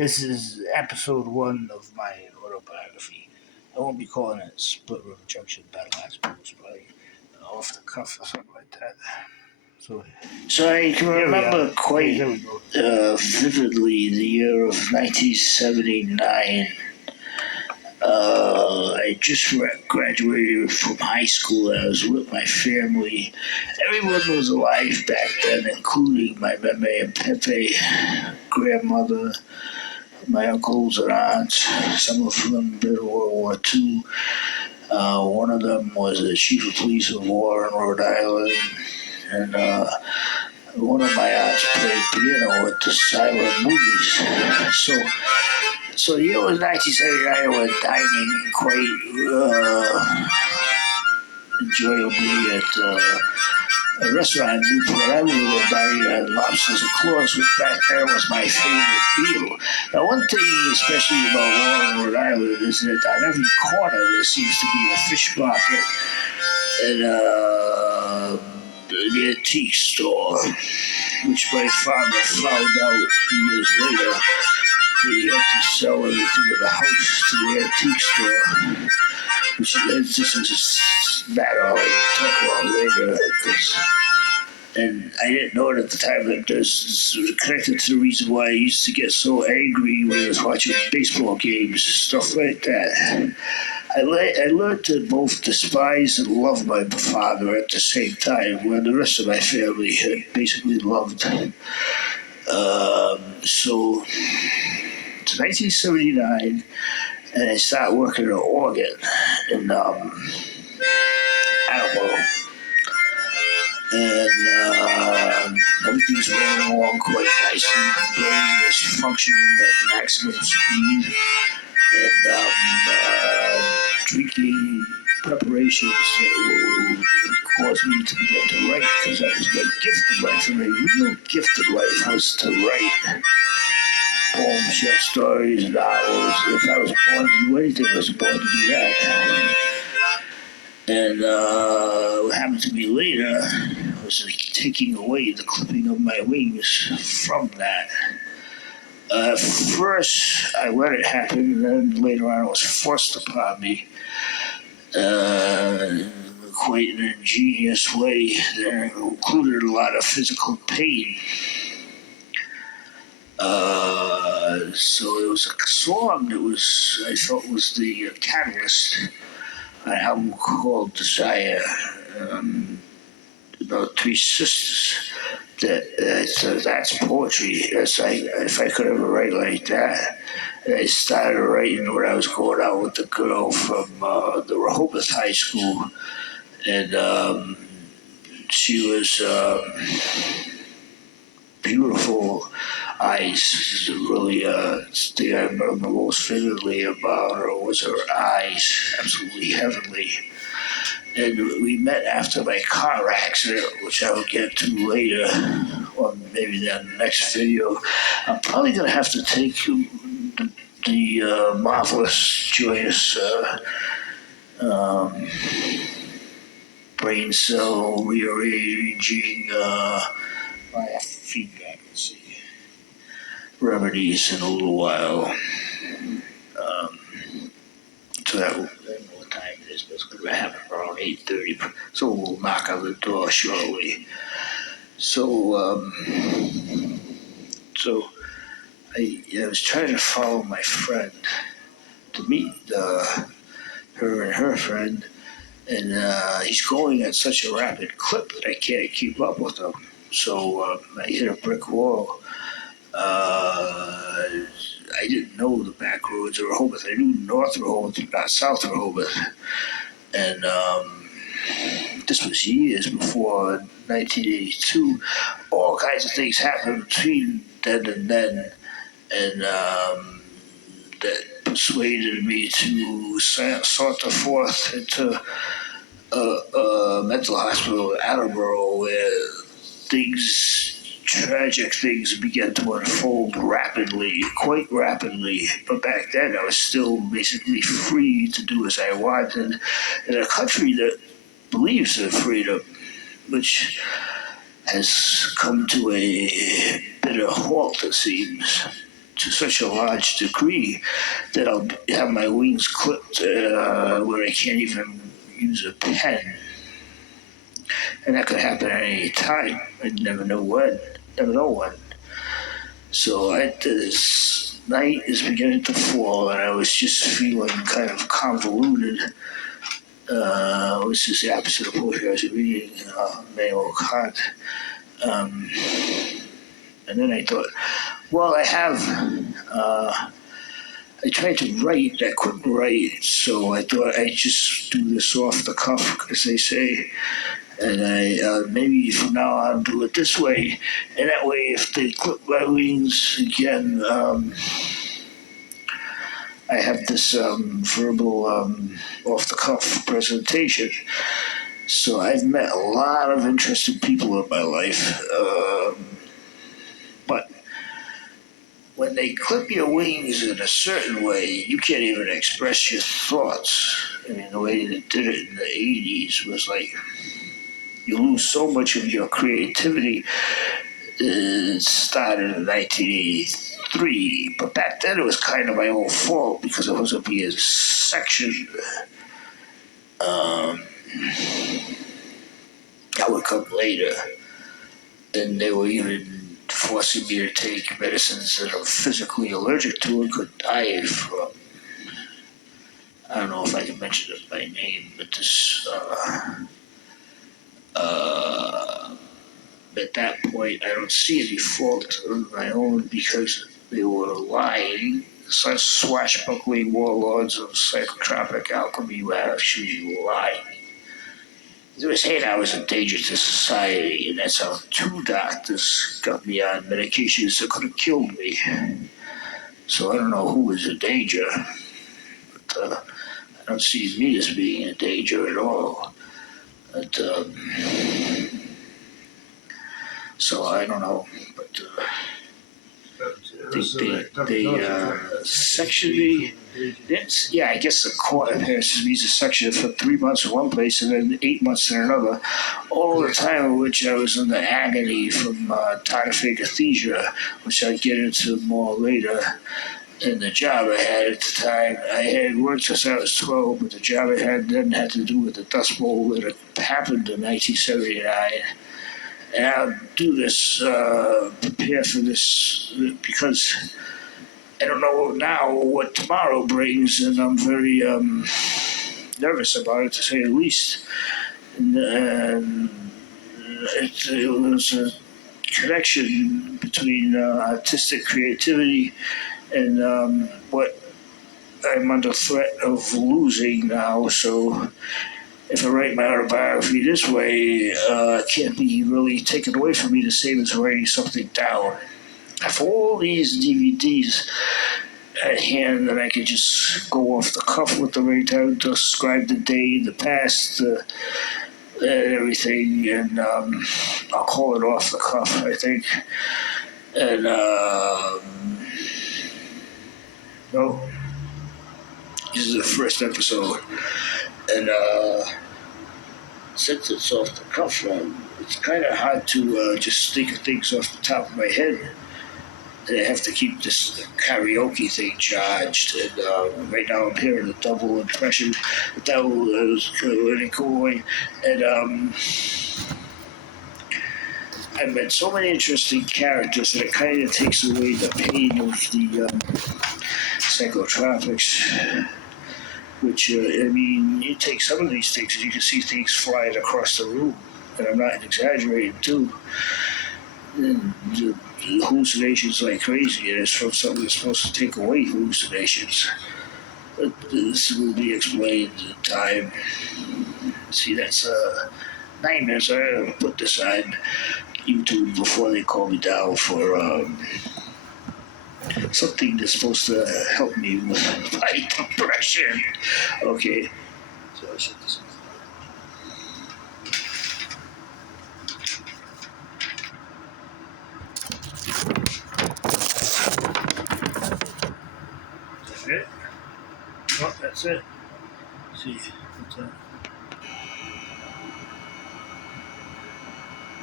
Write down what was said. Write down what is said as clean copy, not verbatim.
This is episode 1 of my autobiography. I won't be calling it Split River Junction Battle Axe Blues, probably off the cuff or something like that. So I can remember quite vividly the year of 1979. I just graduated from high school. I was with my family. Everyone was alive back then, including my meme and Pepe, grandmother, my uncles and aunts. Some of them did World War II. One of them was the chief of police of war in Rhode Island. And one of my aunts played piano at the silent movies. So the year was 1979. I was dining quite enjoyably at a restaurant in Newport Avenue. We were dining at Lobsters and Claws, which back then was my favorite meal. Now, one thing especially about Rhode Island is that on every corner there seems to be a fish market and an antique store, which my father found out years later. He had to sell everything in the house to the antique store, which this is a matter I'll talk about later. And I didn't know it at the time that this was connected to the reason why I used to get so angry when I was watching baseball games, stuff like that. I learned to both despise and love my father at the same time, when the rest of my family had basically loved him. So it's 1979, and I started working at an organ in Attleboro. And everything's rolling along quite nicely. The brain is functioning at maximum speed, and drinking preparations that will cause me to begin to write, because that was my gift in life, and my real gift in life was to write poems, short stories, novels. If I was born to do anything, I was born to do that. And what happened to me later was taking away the clipping of my wings from that. First, I let it happen, and then later on it was forced upon me. Quite in an ingenious way that included a lot of physical pain. So it was a song that I felt was the catalyst. An album called Desire, about three sisters. That's poetry. If I could ever write like that. And I started writing when I was going out with a girl from the Rehoboth High School, and she was beautiful eyes. Really, the thing I remember most vividly about her was her eyes, absolutely heavenly. And we met after my car accident, which I will get to later, or maybe in the next video. I'm probably going to have to take the marvelous, joyous brain cell rearranging my feedback, let's see, remedies in a little while. So that will know what time it is, but it's going to happen around 8:30. So we'll knock on the door shortly. So I was trying to follow my friend to meet her and her friend, and he's going at such a rapid clip that I can't keep up with him. So I hit a brick wall. I didn't know the back roads of Rehoboth. I knew North Rehoboth, not South Rehoboth. And this was years before 1982. All kinds of things happened between then and then, and that persuaded me to saunter forth into a mental hospital in Attleboro, where tragic things began to unfold rapidly, quite rapidly. But back then, I was still basically free to do as I wanted in a country that believes in freedom, which has come to a bitter halt, it seems. to such a large degree that I'll have my wings clipped where I can't even use a pen. And that could happen at any time. I never know when. Never know when. So this night is beginning to fall, and I was just feeling kind of convoluted. Which is the opposite of poetry. I was reading Manuel Kant. And then I thought, well, I tried to write, I couldn't write, so I thought I'd just do this off the cuff, as they say. And I maybe from now on do it this way, and that way if they clip my wings again, I have this verbal off-the-cuff presentation. So I've met a lot of interesting people in my life, but when they clip your wings in a certain way, you can't even express your thoughts. I mean, the way they did it in the 80s was like, you lose so much of your creativity. It started in 1983, but back then it was kind of my own fault because it was being sectioned. That would come later, and they were even forcing me to take medicines that I'm physically allergic to and could die from. I don't know if I can mention it by name, but this, at that point, I don't see any fault of my own because they were lying. Such swashbuckling warlords of psychotropic alchemy were actually lying. They were saying I was a danger to society, and that's how 2 doctors got me on medications that could have killed me. So I don't know who was a danger, but I don't see me as being a danger at all. But, so I don't know, but they sectioned me. I guess the court appears me to section it for 3 months in one place and then 8 months in another. All the time in which I was in the agony from tardive dyskinesia, which I'll get into more later. And the job I had at the time, I had worked since I was 12, but the job I had then had to do with the Dust Bowl that happened in 1979. And I'll do this, prepare for this, because I don't know now what tomorrow brings, and I'm very nervous about it, to say the least. And it was a connection between artistic creativity and what I'm under threat of losing now. So if I write my autobiography this way, it can't be really taken away from me the same as writing something down. I have all these DVDs at hand that I could just go off the cuff with them right down, describe the day in the past, and everything, and I'll call it off the cuff, I think. And no, this is the first episode, and since it's off the cuff, it's kind of hard to just think of things off the top of my head. And I have to keep this karaoke thing charged, and right now I'm hearing a double impression. The double is really going, and I've met so many interesting characters that it kind of takes away the pain of the psychotropics. Which, I mean, you take some of these things and you can see things flying across the room. And I'm not exaggerating, too. And the hallucinations like crazy, and it's from something that's supposed to take away hallucinations. But this will be explained in time. See, that's nightmares. I put this on YouTube before they call me down for something that's supposed to help me with my depression. Okay. So I shut this off. That's it? Oh, that's it. Let's see.